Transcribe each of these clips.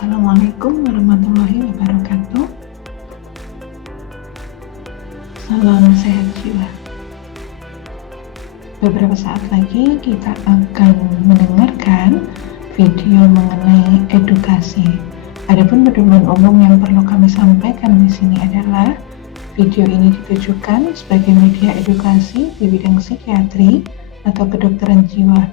Assalamualaikum warahmatullahi wabarakatuh. Salam sehat jiwa. Beberapa saat lagi kita akan mendengarkan video mengenai edukasi. Adapun pedoman umum yang perlu kami sampaikan di sini adalah video ini ditujukan sebagai media edukasi di bidang psikiatri atau kedokteran jiwa,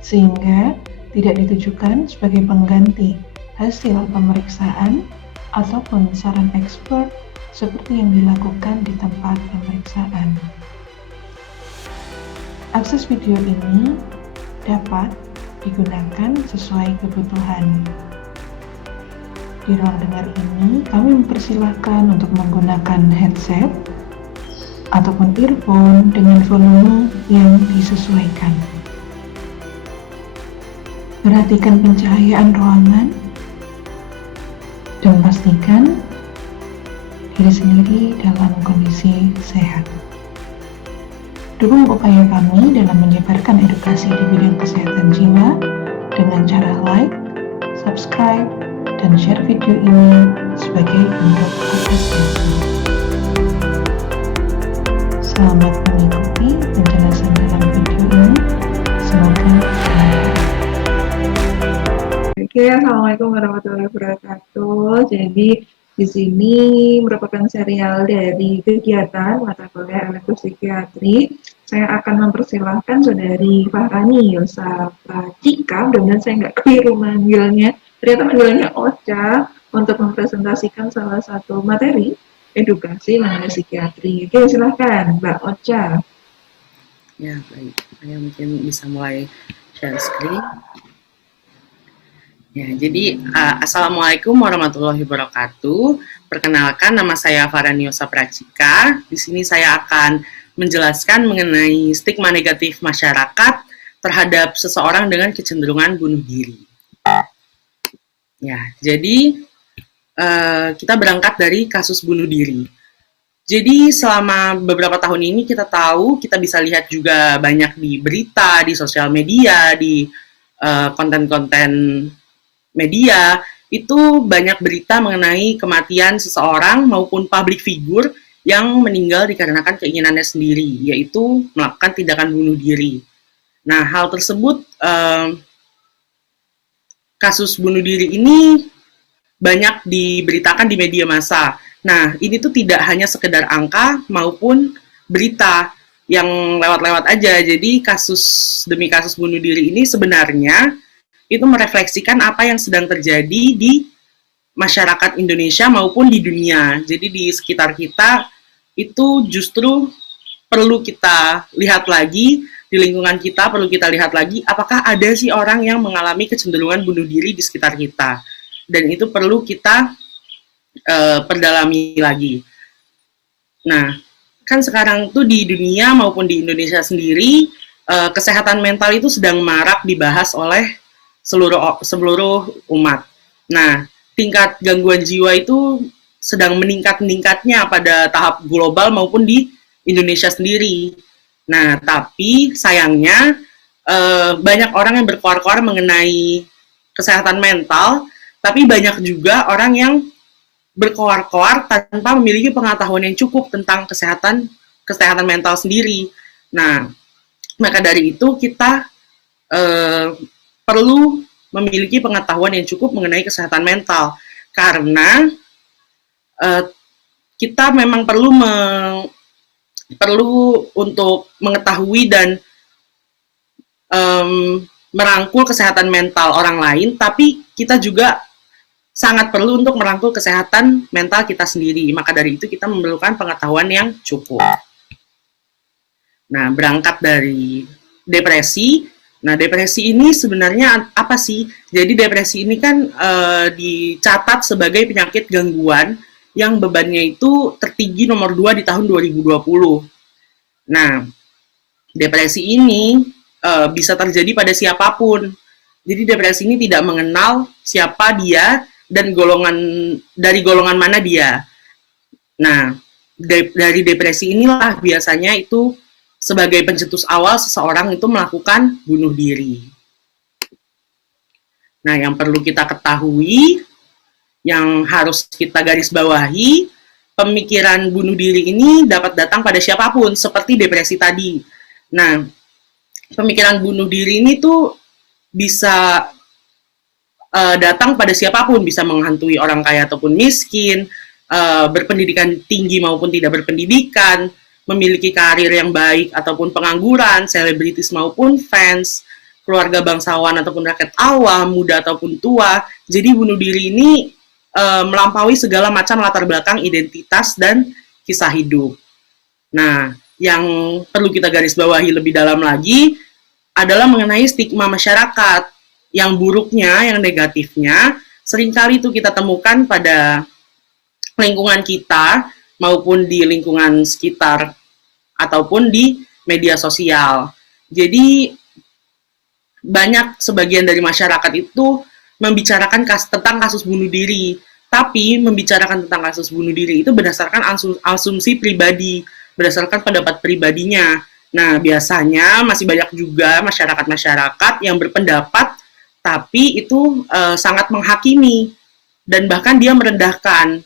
sehingga tidak ditujukan sebagai pengganti hasil pemeriksaan ataupun saran expert seperti yang dilakukan di tempat pemeriksaan. Akses video ini dapat digunakan sesuai kebutuhan. Di ruang dengar ini, kami mempersilahkan untuk menggunakan headset ataupun earphone dengan volume yang disesuaikan. Perhatikan pencahayaan ruangan dan pastikan diri sendiri dalam kondisi sehat. Dukung upaya kami dalam menyebarkan edukasi di bidang kesehatan jiwa dengan cara like, subscribe, dan share video ini sebagai bentuk apresiasi. Selamat mengikuti penjelasan dalam video ini. Semoga bermanfaat. Oke, assalamualaikum warahmatullahi wabarakatuh. Jadi di sini merupakan serial dari kegiatan mata kuliah elektropsikiatri. Saya akan mempersilahkan Saudari Fahrani Yosa Pracika, mudah-mudahan saya nggak keliru manggilnya. Ternyata panggilannya Ocha, untuk mempresentasikan salah satu materi edukasi mengenai psikiatri. Oke, silahkan Mbak Ocha. Ya, baik. Saya mungkin bisa mulai share screen. Ya, jadi Assalamualaikum warahmatullahi wabarakatuh. Perkenalkan, nama saya Fahrani Yosa Pracika. Di sini saya akan menjelaskan mengenai stigma negatif masyarakat terhadap seseorang dengan kecenderungan bunuh diri. Ya, jadi kita berangkat dari kasus bunuh diri. Jadi selama beberapa tahun ini kita tahu, kita bisa lihat juga banyak di berita, di sosial media, di konten-konten media, itu banyak berita mengenai kematian seseorang maupun public figure yang meninggal dikarenakan keinginannya sendiri, yaitu melakukan tindakan bunuh diri. Nah, hal tersebut, kasus bunuh diri ini banyak diberitakan di media massa. Nah, ini tuh tidak hanya sekedar angka maupun berita yang lewat-lewat aja. Jadi kasus demi kasus bunuh diri ini sebenarnya itu merefleksikan apa yang sedang terjadi di masyarakat Indonesia maupun di dunia. Jadi di sekitar kita itu justru perlu kita lihat lagi, di lingkungan kita perlu kita lihat lagi, apakah ada sih orang yang mengalami kecenderungan bunuh diri di sekitar kita. Dan itu perlu kita perdalami lagi. Nah, kan sekarang tuh di dunia maupun di Indonesia sendiri, kesehatan mental itu sedang marak dibahas oleh seluruh umat. Nah, tingkat gangguan jiwa itu sedang meningkatnya pada tahap global maupun di Indonesia sendiri. Nah, tapi sayangnya banyak orang yang berkoar-koar mengenai kesehatan mental, tapi banyak juga orang yang berkoar-koar tanpa memiliki pengetahuan yang cukup tentang kesehatan mental sendiri. Nah, maka dari itu kita perlu memiliki pengetahuan yang cukup mengenai kesehatan mental, karena kita memang perlu untuk mengetahui dan merangkul kesehatan mental orang lain, tapi kita juga sangat perlu untuk merangkul kesehatan mental kita sendiri. Maka dari itu kita memerlukan pengetahuan yang cukup. Nah, berangkat dari depresi. Nah, depresi ini sebenarnya apa sih? Jadi depresi ini kan dicatat sebagai penyakit gangguan yang bebannya itu tertinggi nomor 2 di tahun 2020. Nah, depresi ini bisa terjadi pada siapapun. Jadi depresi ini tidak mengenal siapa dia dan dari golongan mana dia. Nah, dari depresi inilah biasanya itu sebagai pencetus awal seseorang itu melakukan bunuh diri. Nah, yang perlu kita ketahui yang harus kita garis bawahi, pemikiran bunuh diri ini dapat datang pada siapapun, seperti depresi tadi. Nah, pemikiran bunuh diri ini tuh bisa datang pada siapapun, bisa menghantui orang kaya ataupun miskin, berpendidikan tinggi maupun tidak berpendidikan, memiliki karir yang baik ataupun pengangguran, selebritis maupun fans, keluarga bangsawan ataupun rakyat awam, muda ataupun tua. Jadi bunuh diri ini melampaui segala macam latar belakang identitas dan kisah hidup. Nah, yang perlu kita garis bawahi lebih dalam lagi adalah mengenai stigma masyarakat. Yang buruknya, yang negatifnya, seringkali itu kita temukan pada lingkungan kita maupun di lingkungan sekitar ataupun di media sosial. Jadi banyak sebagian dari masyarakat itu membicarakan tentang kasus bunuh diri, tapi membicarakan tentang kasus bunuh diri itu berdasarkan asumsi pribadi, berdasarkan pendapat pribadinya. Nah, biasanya masih banyak juga masyarakat-masyarakat yang berpendapat tapi itu sangat menghakimi dan bahkan dia merendahkan.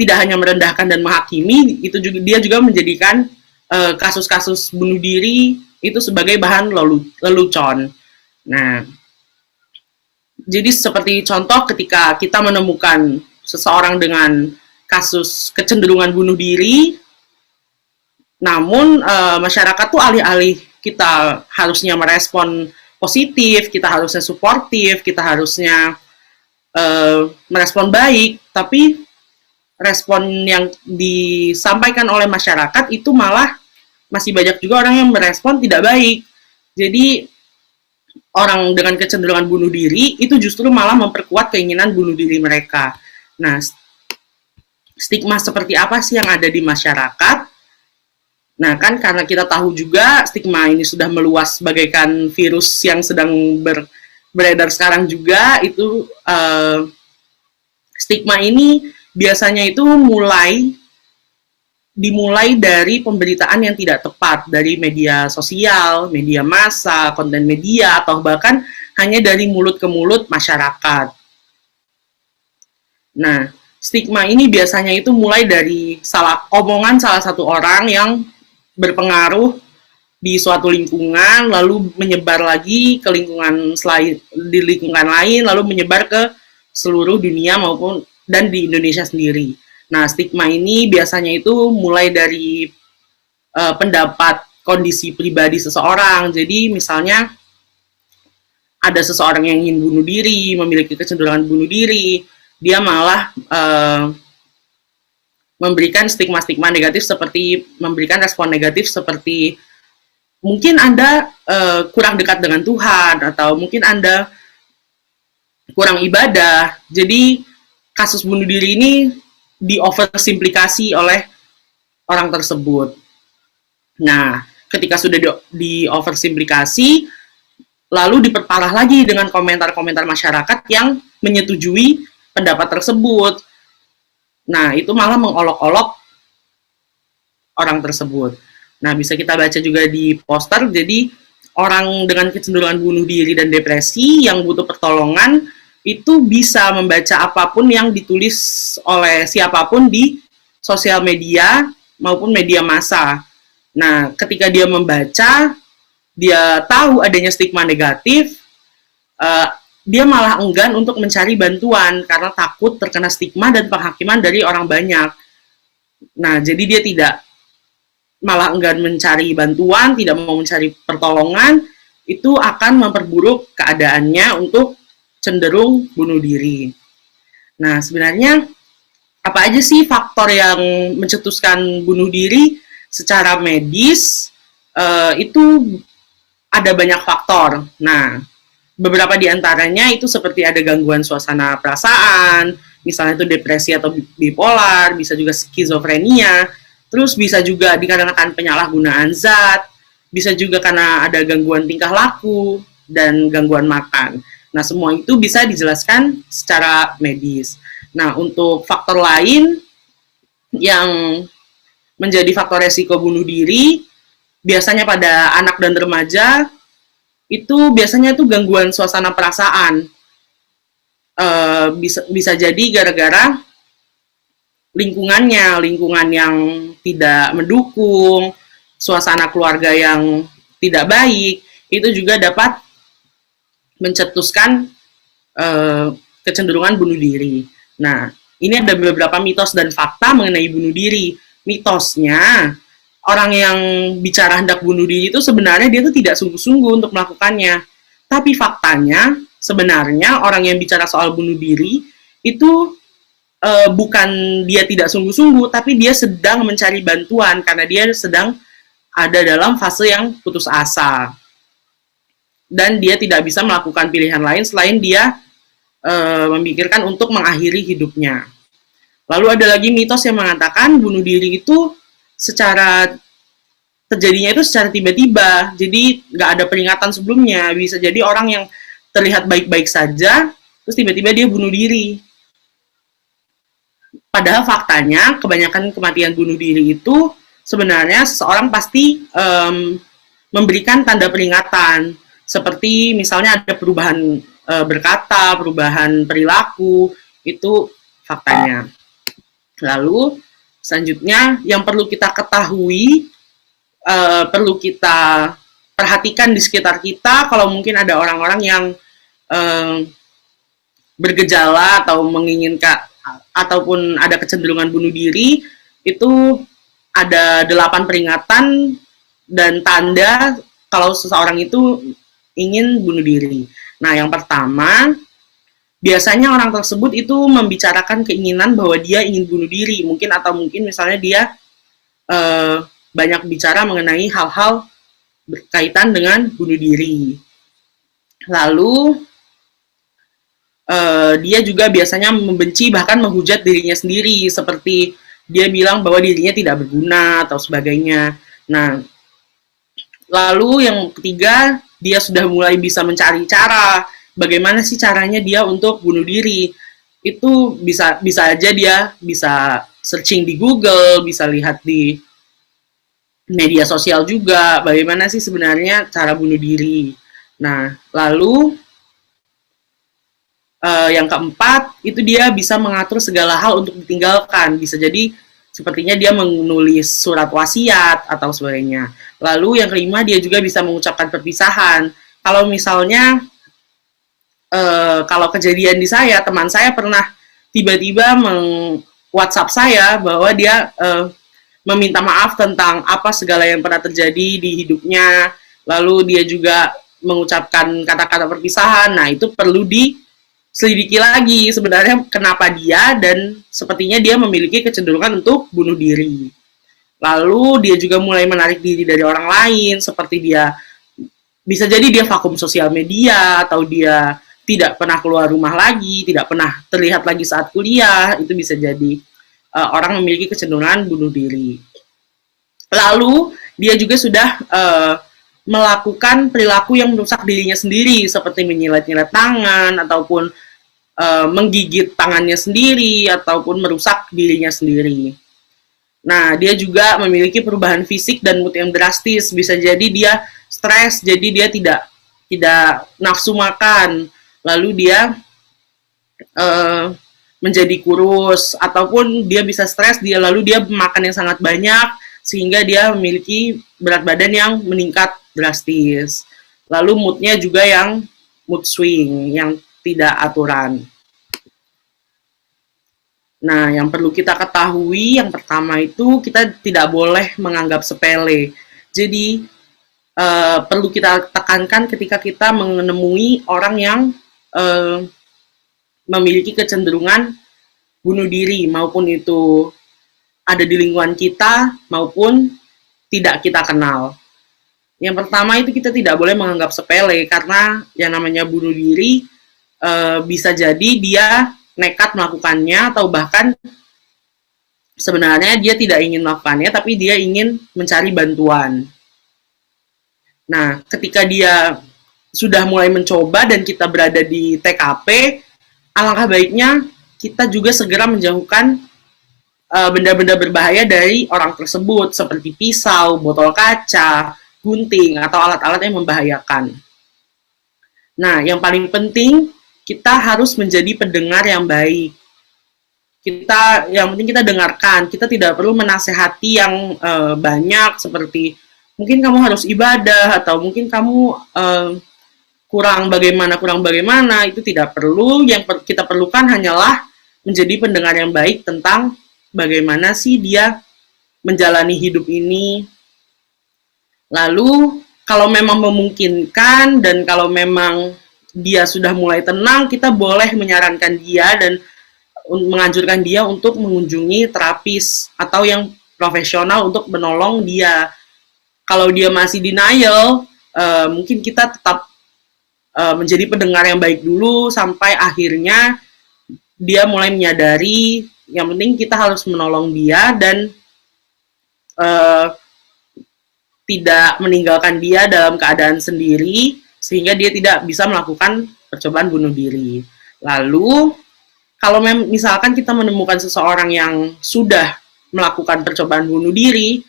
Tidak hanya merendahkan dan menghakimi, itu juga dia juga menjadikan kasus-kasus bunuh diri itu sebagai bahan lelucon. Nah, jadi seperti contoh ketika kita menemukan seseorang dengan kasus kecenderungan bunuh diri, namun masyarakat tuh alih-alih kita harusnya merespon positif, kita harusnya suportif, kita harusnya merespon baik, tapi respon yang disampaikan oleh masyarakat itu malah masih banyak juga orang yang merespon tidak baik. Jadi orang dengan kecenderungan bunuh diri itu justru malah memperkuat keinginan bunuh diri mereka. Nah, stigma seperti apa sih yang ada di masyarakat? Nah, kan karena kita tahu juga stigma ini sudah meluas bagaikan virus yang sedang beredar sekarang juga, itu stigma ini biasanya itu dimulai dari pemberitaan yang tidak tepat, dari media sosial, media massa, konten media, atau bahkan hanya dari mulut ke mulut masyarakat. Nah, stigma ini biasanya itu mulai dari omongan salah satu orang yang berpengaruh di suatu lingkungan, lalu menyebar lagi ke lingkungan di lingkungan lain, lalu menyebar ke seluruh dunia maupun dan di Indonesia sendiri. Nah, stigma ini biasanya itu mulai dari pendapat kondisi pribadi seseorang. Jadi misalnya ada seseorang yang ingin bunuh diri, memiliki kecenderungan bunuh diri, dia malah memberikan stigma-stigma negatif, seperti memberikan respon negatif seperti mungkin Anda kurang dekat dengan Tuhan, atau mungkin Anda kurang ibadah. Jadi kasus bunuh diri ini di-oversimplifikasi oleh orang tersebut. Nah, ketika sudah di-oversimplifikasi, lalu diperparah lagi dengan komentar-komentar masyarakat yang menyetujui pendapat tersebut. Nah, itu malah mengolok-olok orang tersebut. Nah, bisa kita baca juga di poster, jadi orang dengan kecenderungan bunuh diri dan depresi yang butuh pertolongan, itu bisa membaca apapun yang ditulis oleh siapapun di sosial media maupun media massa. Nah, ketika dia membaca, dia tahu adanya stigma negatif, dia malah enggan untuk mencari bantuan karena takut terkena stigma dan penghakiman dari orang banyak. Nah, jadi dia tidak malah enggan mencari bantuan, tidak mau mencari pertolongan, itu akan memperburuk keadaannya untuk cenderung bunuh diri. Nah, sebenarnya apa aja sih faktor yang mencetuskan bunuh diri secara medis? Itu ada banyak faktor. Nah, beberapa di antaranya itu seperti ada gangguan suasana perasaan, misalnya itu depresi atau bipolar, bisa juga skizofrenia, terus bisa juga dikarenakan penyalahgunaan zat, bisa juga karena ada gangguan tingkah laku, dan gangguan makan. Nah, semua itu bisa dijelaskan secara medis. Nah, untuk faktor lain yang menjadi faktor resiko bunuh diri, biasanya pada anak dan remaja, itu biasanya itu gangguan suasana perasaan. bisa jadi gara-gara lingkungan yang tidak mendukung, suasana keluarga yang tidak baik, itu juga dapat mencetuskan kecenderungan bunuh diri. Nah, ini ada beberapa mitos dan fakta mengenai bunuh diri. Mitosnya, orang yang bicara hendak bunuh diri itu sebenarnya dia tuh tidak sungguh-sungguh untuk melakukannya. Tapi faktanya, sebenarnya orang yang bicara soal bunuh diri itu bukan dia tidak sungguh-sungguh, tapi dia sedang mencari bantuan karena dia sedang ada dalam fase yang putus asa. Dan dia tidak bisa melakukan pilihan lain selain dia memikirkan untuk mengakhiri hidupnya. Lalu ada lagi mitos yang mengatakan bunuh diri itu terjadinya itu secara tiba-tiba, jadi nggak ada peringatan sebelumnya. Bisa jadi orang yang terlihat baik-baik saja, terus tiba-tiba dia bunuh diri. Padahal faktanya, kebanyakan kematian bunuh diri itu sebenarnya seseorang pasti memberikan tanda peringatan, seperti misalnya ada perubahan berkata, perubahan perilaku, itu faktanya. Lalu selanjutnya yang perlu kita ketahui, perlu kita perhatikan di sekitar kita kalau mungkin ada orang-orang yang bergejala atau menginginkan ataupun ada kecenderungan bunuh diri, itu ada 8 peringatan dan tanda kalau seseorang itu ingin bunuh diri. Nah, yang pertama, biasanya orang tersebut itu membicarakan keinginan bahwa dia ingin bunuh diri, mungkin misalnya dia banyak bicara mengenai hal-hal berkaitan dengan bunuh diri. Lalu dia juga biasanya membenci bahkan menghujat dirinya sendiri, seperti dia bilang bahwa dirinya tidak berguna atau sebagainya. Nah, lalu yang ketiga, dia sudah mulai bisa mencari cara bagaimana sih caranya dia untuk bunuh diri. Itu bisa aja dia bisa searching di Google, bisa lihat di media sosial juga bagaimana sih sebenarnya cara bunuh diri. Nah, lalu yang keempat, itu dia bisa mengatur segala hal untuk ditinggalkan. Bisa jadi sepertinya dia menulis surat wasiat atau sebagainya. Lalu yang kelima, dia juga bisa mengucapkan perpisahan. Kalau misalnya, kalau kejadian di saya, teman saya pernah tiba-tiba WhatsApp saya bahwa dia meminta maaf tentang apa segala yang pernah terjadi di hidupnya. Lalu dia juga mengucapkan kata-kata perpisahan. Nah, itu perlu diselidiki lagi sebenarnya kenapa dia, dan sepertinya dia memiliki kecenderungan untuk bunuh diri. Lalu dia juga mulai menarik diri dari orang lain, seperti dia bisa jadi dia vakum sosial media, atau dia tidak pernah keluar rumah lagi, tidak pernah terlihat lagi saat kuliah. Itu bisa jadi orang memiliki kecenderungan bunuh diri. Lalu dia juga sudah melakukan perilaku yang merusak dirinya sendiri, seperti menyilet-nyilet tangan, ataupun menggigit tangannya sendiri, ataupun merusak dirinya sendiri. Nah, dia juga memiliki perubahan fisik dan mood yang drastis. Bisa jadi dia stres, jadi dia tidak nafsu makan. Lalu dia menjadi kurus, ataupun dia bisa stres, lalu dia makan yang sangat banyak, sehingga dia memiliki berat badan yang meningkat drastis. Lalu moodnya juga yang mood swing, yang tidak aturan. Nah, yang perlu kita ketahui, yang pertama itu kita tidak boleh menganggap sepele. Jadi, perlu kita tekankan ketika kita menemui orang yang memiliki kecenderungan bunuh diri, maupun itu ada di lingkungan kita, maupun tidak kita kenal. Yang pertama itu kita tidak boleh menganggap sepele, karena yang namanya bunuh diri bisa jadi dia nekat melakukannya, atau bahkan sebenarnya dia tidak ingin melakukannya, tapi dia ingin mencari bantuan. Nah, ketika dia sudah mulai mencoba dan kita berada di TKP, alangkah baiknya kita juga segera menjauhkan benda-benda berbahaya dari orang tersebut, seperti pisau, botol kaca, gunting, atau alat-alat yang membahayakan. Nah, yang paling penting, kita harus menjadi pendengar yang baik. Yang penting kita dengarkan. Kita tidak perlu menasehati yang banyak, seperti mungkin kamu harus ibadah, atau mungkin kamu kurang bagaimana, itu tidak perlu. Yang kita perlukan hanyalah menjadi pendengar yang baik tentang bagaimana sih dia menjalani hidup ini. Lalu kalau memang memungkinkan dan kalau memang dia sudah mulai tenang, kita boleh menyarankan dia dan menganjurkan dia untuk mengunjungi terapis atau yang profesional untuk menolong dia. Kalau dia masih denial, mungkin kita tetap menjadi pendengar yang baik dulu sampai akhirnya dia mulai menyadari yang penting kita harus menolong dia dan tidak meninggalkan dia dalam keadaan sendiri sehingga dia tidak bisa melakukan percobaan bunuh diri. Lalu kalau misalkan kita menemukan seseorang yang sudah melakukan percobaan bunuh diri,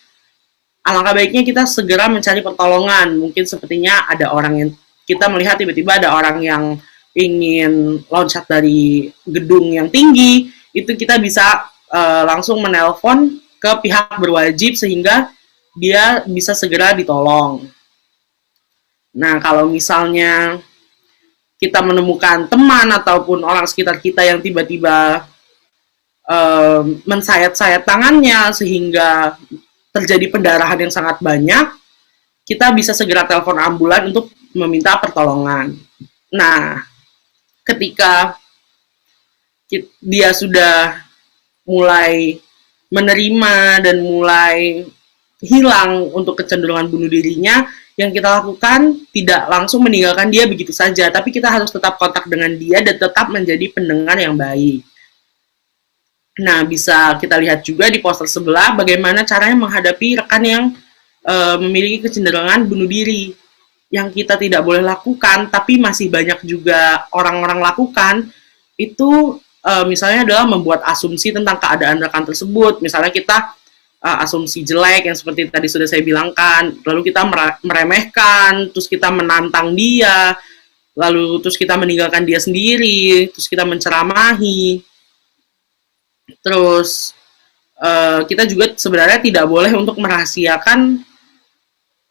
alangkah baiknya kita segera mencari pertolongan. Mungkin sepertinya ada orang yang kita melihat tiba-tiba ada orang yang ingin loncat dari gedung yang tinggi, itu kita bisa langsung menelpon ke pihak berwajib sehingga dia bisa segera ditolong. Nah, kalau misalnya kita menemukan teman ataupun orang sekitar kita yang tiba-tiba mensayat-sayat tangannya sehingga terjadi pendarahan yang sangat banyak, kita bisa segera telepon ambulan untuk meminta pertolongan. Nah, ketika dia sudah mulai menerima dan mulai hilang untuk kecenderungan bunuh dirinya, yang kita lakukan tidak langsung meninggalkan dia begitu saja, tapi kita harus tetap kontak dengan dia dan tetap menjadi pendengar yang baik. Nah, bisa kita lihat juga di poster sebelah bagaimana caranya menghadapi rekan yang memiliki kecenderungan bunuh diri. Yang kita tidak boleh lakukan, tapi masih banyak juga orang-orang lakukan, itu misalnya adalah membuat asumsi tentang keadaan rekan tersebut. Misalnya kita asumsi jelek yang seperti tadi sudah saya bilangkan, lalu kita meremehkan, terus kita menantang dia, lalu terus kita meninggalkan dia sendiri, terus kita menceramahi. Terus kita juga sebenarnya tidak boleh untuk merahasiakan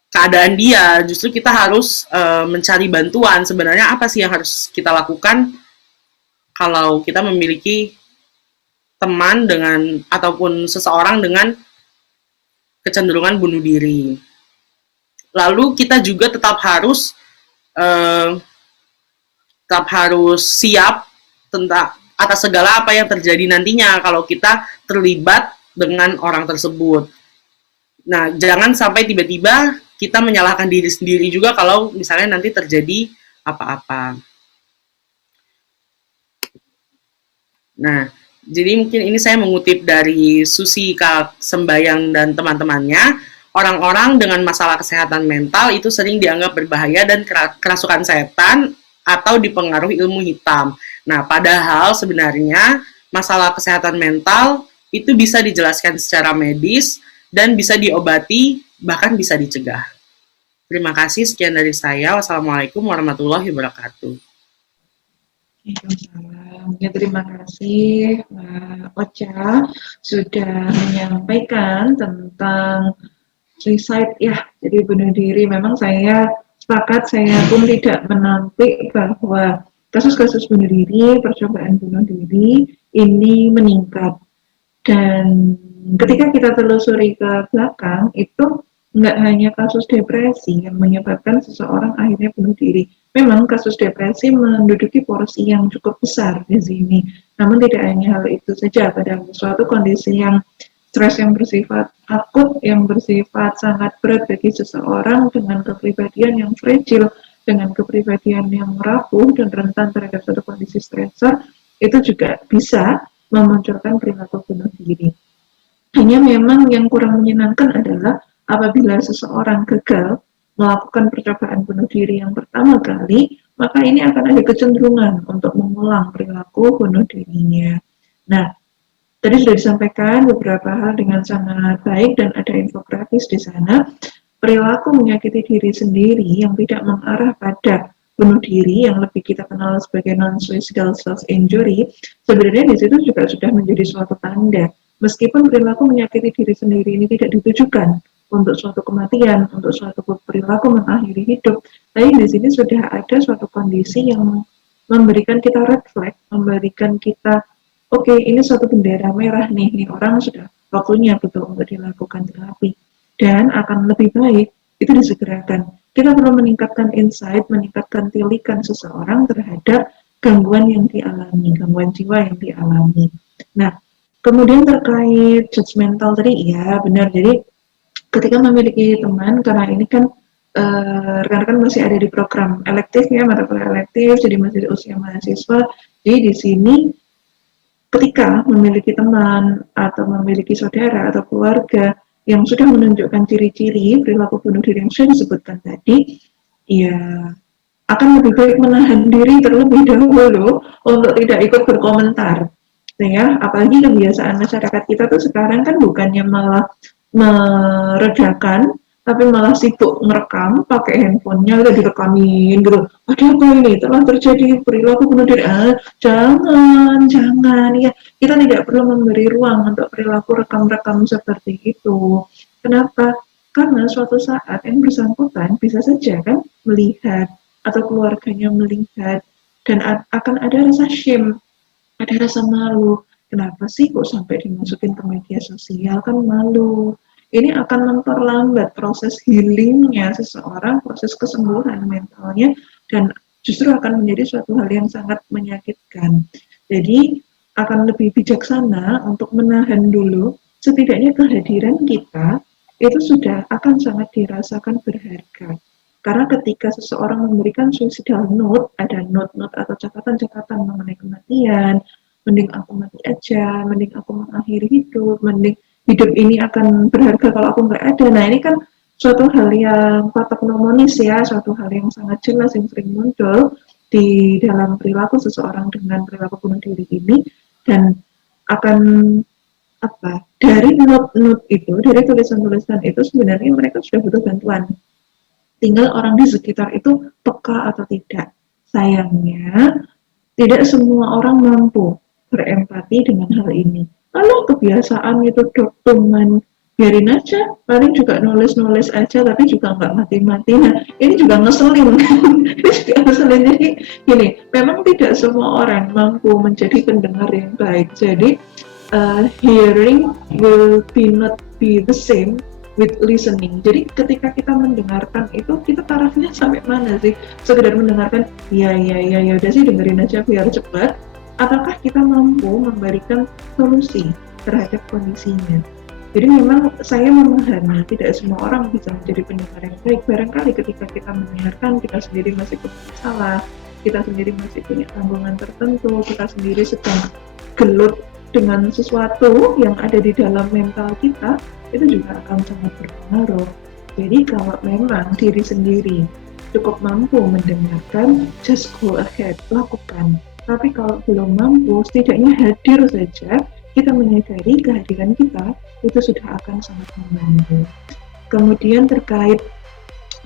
keadaan dia, justru kita harus mencari bantuan. Sebenarnya apa sih yang harus kita lakukan kalau kita memiliki teman dengan ataupun seseorang dengan kecenderungan bunuh diri. Lalu kita juga tetap harus siap tentang atas segala apa yang terjadi nantinya kalau kita terlibat dengan orang tersebut. Nah, jangan sampai tiba-tiba kita menyalahkan diri sendiri juga kalau misalnya nanti terjadi apa-apa. Nah, jadi mungkin ini saya mengutip dari Susi Kak Sembayang dan teman-temannya, orang-orang dengan masalah kesehatan mental itu sering dianggap berbahaya dan kerasukan setan atau dipengaruhi ilmu hitam. Nah, padahal sebenarnya masalah kesehatan mental itu bisa dijelaskan secara medis dan bisa diobati, bahkan bisa dicegah. Terima kasih, sekian dari saya. Wassalamualaikum warahmatullahi wabarakatuh. Ya, terima kasih Mbak Ocha sudah menyampaikan tentang suicide ya, jadi bunuh diri. Memang saya sepakat, saya pun tidak menampik bahwa kasus-kasus bunuh diri, percobaan bunuh diri ini meningkat. Dan ketika kita telusuri ke belakang, itu nggak hanya kasus depresi yang menyebabkan seseorang akhirnya bunuh diri. Memang kasus depresi menduduki porsi yang cukup besar di sini. Namun tidak hanya hal itu saja, pada suatu kondisi yang stres yang bersifat akut, yang bersifat sangat berat bagi seseorang dengan kepribadian yang fragile, dengan kepribadian yang rapuh dan rentan terhadap suatu kondisi stresor, itu juga bisa memunculkan perilaku bunuh diri. Hanya memang yang kurang menyenangkan adalah apabila seseorang gagal melakukan percobaan bunuh diri yang pertama kali, maka ini akan ada kecenderungan untuk mengulang perilaku bunuh dirinya. Nah, tadi sudah disampaikan beberapa hal dengan sangat baik dan ada infografis di sana. Perilaku menyakiti diri sendiri yang tidak mengarah pada bunuh diri yang lebih kita kenal sebagai non-suicidal self-injury, sebenarnya di situ juga sudah menjadi suatu tanda. Meskipun perilaku menyakiti diri sendiri ini tidak ditujukan untuk suatu kematian, untuk suatu perilaku mengakhiri hidup, tapi di sini sudah ada suatu kondisi yang memberikan kita red flag, memberikan kita oke, ini suatu bendera merah nih orang sudah waktunya betul untuk dilakukan terapi, dan akan lebih baik itu disegerakan. Kita perlu meningkatkan insight, meningkatkan tilikan seseorang terhadap gangguan yang dialami, gangguan jiwa yang dialami. Nah, kemudian terkait judgmental tadi, ya benar. Jadi ketika memiliki teman, karena ini kan rekan-rekan masih ada di program elektif ya, mata kuliah elektif, jadi masih di usia mahasiswa. Jadi di sini ketika memiliki teman atau memiliki saudara atau keluarga yang sudah menunjukkan ciri-ciri perilaku bunuh diri yang sudah disebutkan tadi, ya akan lebih baik menahan diri terlebih dahulu untuk tidak ikut berkomentar. Ya, apalagi kebiasaan masyarakat kita tuh sekarang kan bukannya malah meredakan, tapi malah sibuk merekam pakai handphonenya, udah direkamin gitu. Ada apa ini? Telah terjadi perilaku bunuh diri. Jangan ya. Kita tidak perlu memberi ruang untuk perilaku rekam-rekam seperti itu. Kenapa? Karena suatu saat yang bersangkutan bisa saja kan melihat atau keluarganya melihat, dan akan ada rasa shame, ada rasa malu. Kenapa sih kok sampai dimasukin ke media sosial, kan malu. Ini akan memperlambat proses healingnya seseorang, proses kesembuhan mentalnya, dan justru akan menjadi suatu hal yang sangat menyakitkan. Jadi akan lebih bijaksana untuk menahan dulu, setidaknya kehadiran kita itu sudah akan sangat dirasakan berharga. Karena ketika seseorang memberikan suicidal note, ada note-note atau catatan-catatan mengenai kematian, mending aku mati aja, mending aku mengakhiri hidup, mending hidup ini akan berharga kalau aku nggak ada. Nah, ini kan suatu hal yang patognomonis ya, suatu hal yang sangat jelas yang sering muncul di dalam perilaku seseorang dengan perilaku bunuh diri ini, dan akan dari note-note itu, dari tulisan-tulisan itu sebenarnya mereka sudah butuh bantuan. Tinggal orang di sekitar itu peka atau tidak. Sayangnya, tidak semua orang mampu berempati dengan hal ini. Kalau kebiasaan itu dokumen, biarin aja, paling juga nulis-nulis aja, tapi juga nggak mati-mati. Nah, ini juga ngeselin. Ini juga ngeselin. Jadi gini, memang tidak semua orang mampu menjadi pendengar yang baik. Jadi hearing will not be the same with listening. Jadi ketika kita mendengarkan itu, kita tarafnya sampai mana sih? Sekedar mendengarkan, ya udah sih dengerin aja biar cepat. Ataukah kita mampu memberikan solusi terhadap kondisinya? Jadi memang saya memahami tidak semua orang bisa menjadi pendengar yang baik. Barangkali ketika kita mendengarkan, kita sendiri masih bersalah, kita sendiri masih punya tanggungan tertentu, kita sendiri sedang gelut dengan sesuatu yang ada di dalam mental kita, itu juga akan sangat berpengaruh. Jadi kalau memang diri sendiri cukup mampu mendengarkan, just go ahead, lakukan. Tapi kalau belum mampu, setidaknya hadir saja, kita menyadari kehadiran kita, itu sudah akan sangat membantu. Kemudian terkait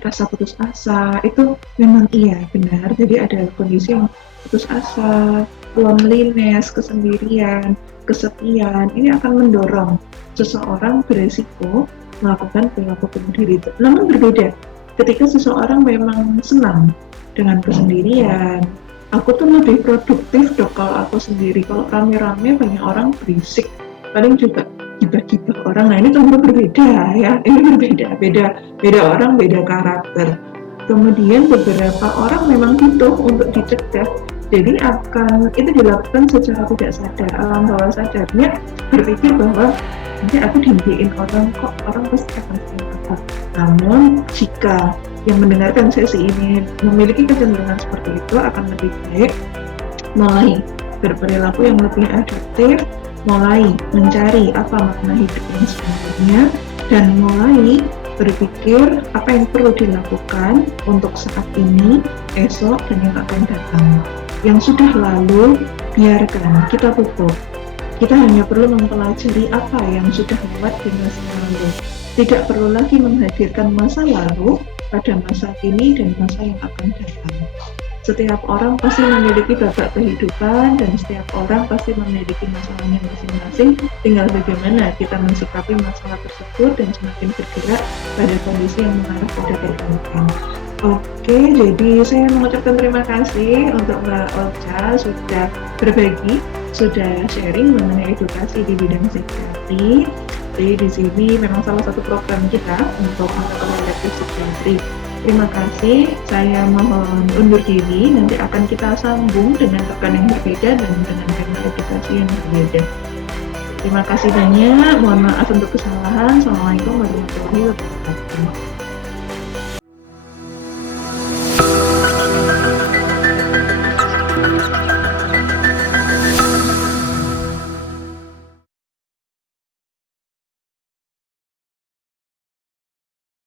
rasa putus asa, itu memang iya, benar. Jadi ada kondisi yang putus asa, loneliness, kesendirian, kesepian, ini akan mendorong seseorang beresiko melakukan perilaku bunuh diri. Namun berbeda, ketika seseorang memang senang dengan kesendirian, aku tuh lebih produktif dok kalau aku sendiri. Kalau rame-rame banyak orang berisik, paling juga gibah-gibah orang. Nah, ini tentu berbeda ya, ini beda orang, beda karakter. Kemudian beberapa orang memang butuh untuk dicegah, jadi akan itu dilakukan secara tidak sadar. Alam bawah sadarnya berpikir bahwa nanti aku dihentikan orang, kok orang pasti akan apa. Namun jika yang mendengarkan sesi ini memiliki kecenderungan seperti itu, akan lebih baik mulai berperilaku yang lebih adaptif, mulai mencari apa makna hidup yang sebenarnya, dan mulai berpikir apa yang perlu dilakukan untuk saat ini, esok, dan yang akan datang. Yang sudah lalu, biarkan, kita tutup. Kita hanya perlu mempelajari apa yang sudah lewat di masa lalu. Tidak perlu lagi menghadirkan masa lalu pada masa kini dan masa yang akan datang. Setiap orang pasti memiliki babak kehidupan dan setiap orang pasti memiliki masalahnya masing-masing. Tinggal bagaimana kita mensikapi masalah tersebut dan semakin bergerak pada kondisi yang mengarah pada perbaikan. Oke, jadi saya mengucapkan terima kasih untuk Mbak Ocha sudah berbagi, sudah sharing mengenai edukasi di bidang psikiatri. Jadi di sini memang salah satu program kita untuk mata kuliah elektif psikiatri. Terima kasih, saya mohon undur diri, nanti akan kita sambung dengan rekan yang berbeda dan dengan tema edukasi yang berbeda. Terima kasih banyak, mohon maaf untuk kesalahan. Assalamualaikum warahmatullahi wabarakatuh.